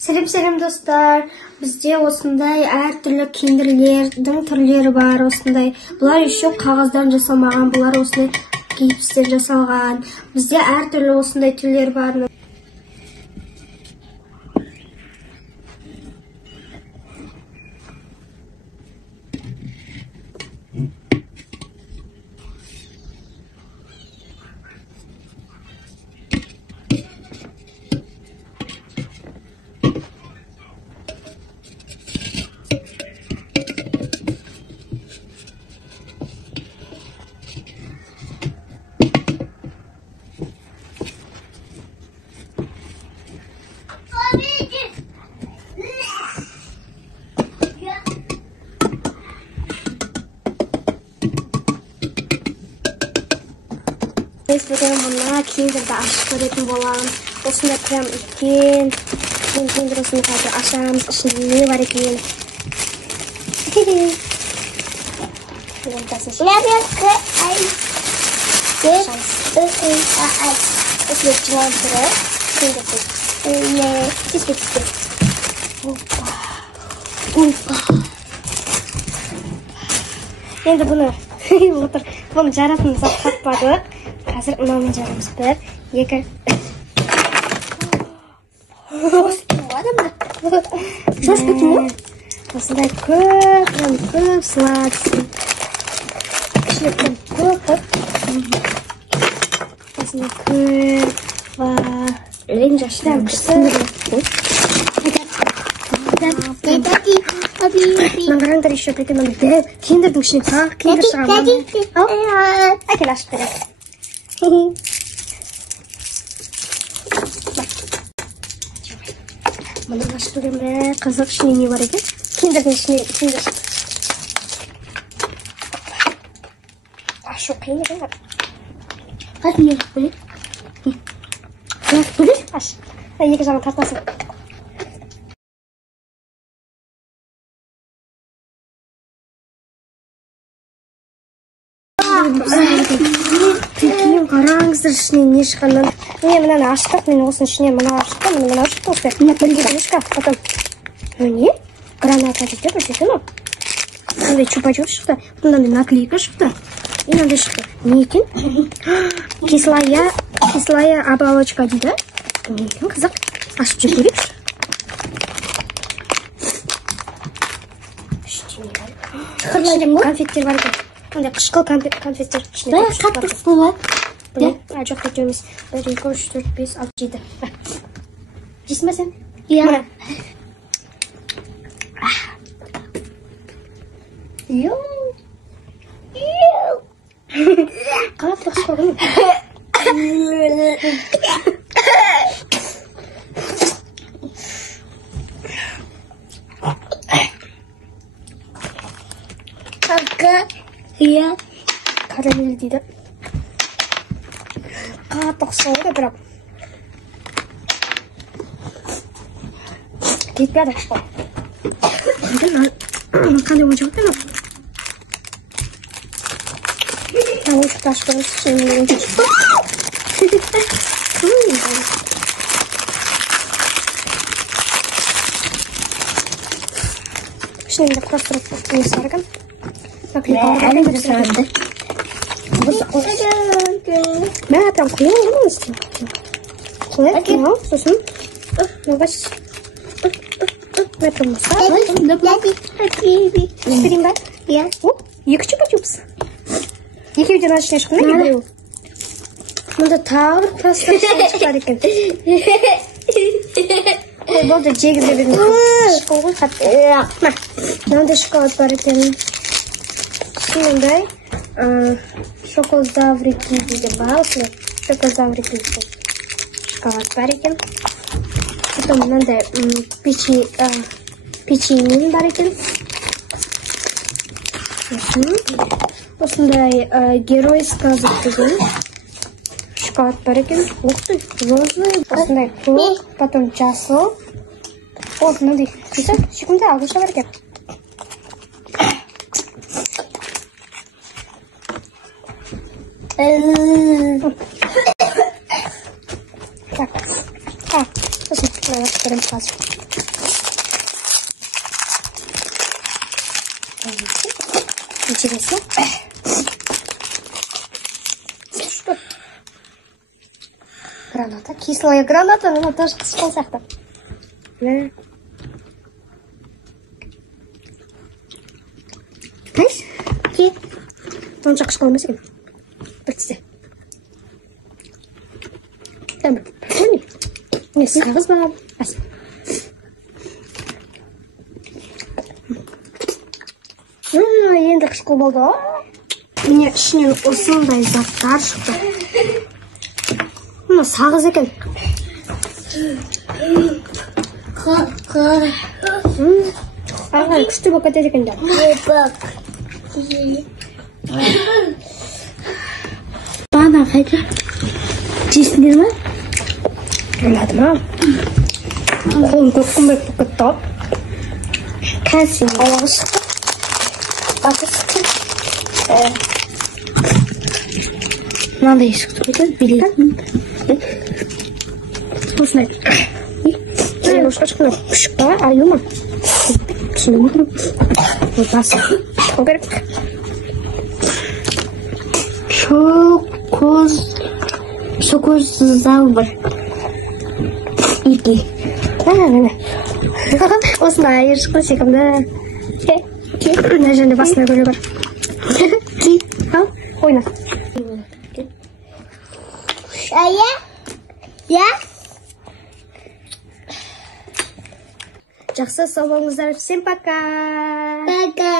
Сәлем достар. Бізде осындай әртүрлі киіндірілердің түрлері бар. Осындай. Бұлар еще қағаздан жасалмаған, бұлар осындай гипстен жасалған. Бізде әртүрлі осындай түрлер бар. Мен мына киіндерді ашып көретін боламын. Осында прям үлкен киіндер осыны қазір ашамыз. Ішінде не бар екен? Осында жылан түрі киіндер. Теспе. Енді бұны жаратын зат таппадық. Қазір мынаны жарамыз. 1, 2. Осындай көп сладкий. Ішінде көп. Осындай көп. Рең жашыдан Нағыраңдар еще прикольно. Киндердің ішіне тағы киндер шығамын. Әкел ашып береді. Мұны ашып көрем. Қызық ішіне не бар екен? Киндердің ішіне киндер шықты. Ашу қиын екен бар. Қатын не қып бөлек? Аш. Екі жағын тартасың. Қараңыздар ішіне не шыққаннан. Мен мынаны аштық, мен осының ішіне мына аштық, мына аштық осылай. Білгенішқа, потом. Не? Граната дейді, көрсеткен ол. Мынандай чупа-чуп шықты, мынандай наклейка шықты. И мынандай шықты. Не екен? Кислая оболочка дейді. Не екен, қызық. Ашып жеп көрейікші. Конфеттер бар екен. Мындай қышқыл конфеттер ішіне. Қатты болады. Жоқ кету емес. 1, 2, 3, 4, 5, 6, 7. Жейсің ба сен? Иә. Қатты қышқыл. Иә. Карамель дейді. Қатты қышқылды бірақ. Кетпеді қышқыл. Қандай ойыншық өткен ол? Ойыншықты ашып көріңіз. Ішінде құрастырып несі бар екен? Әлі бір сұрады. Мә, прям құйын ғана істейін. Құйын, құйын, сосын. Мұғаш. Мә, прям мұса. Істерейін ба? Иә. 2 чупа-чупс. Екеуден ашына шықын, не біреу? Мұнда тағы бір пространство шықпар екен. Болды, жегізге бердің. Шықыл ғой, қатты. Мә, мынандай шоколад бар екен. Мынандай шокозаврики дейді ба, осылай шокозаврики шоколад бар екен. Потом мынандай печенье бар екен. Осындай герой сказок деген шоколад бар екен. Ух ты, розовый. Осындай көк, потом жасыл. О, мынандай шекімді ағылша бар екен. Так. Слушай, давай, Интересно. Что? Граната. Кислая граната, но тоже кыскан сакта. Да. Знаешь? Ки. Он жак кышкан эмес экен. Бир тизе. Там прикольный. Не сагыз ба. Енді қышқыл болды. Міне ішінен осындай заттар шықты. Мына сағыз екен. Ағай күшті болып кетеді екен. Бана қайда? Жейсіңдер ме? Ойладым ау. Қолым көккімбек болып кетті. Кәсін алағы шықты. Bakıştı. Nerede yaşıktı? Bilin. Слушай, я уж хочу пшка, а юма. Смотрим. Вот так. Окей. Шокоз залбар. Ики. Узнаешь, классиком, да? Мына жерде басына көре бар. Ал, ойна. Жақсы, сау болыңыздар. Всем пока. Пока.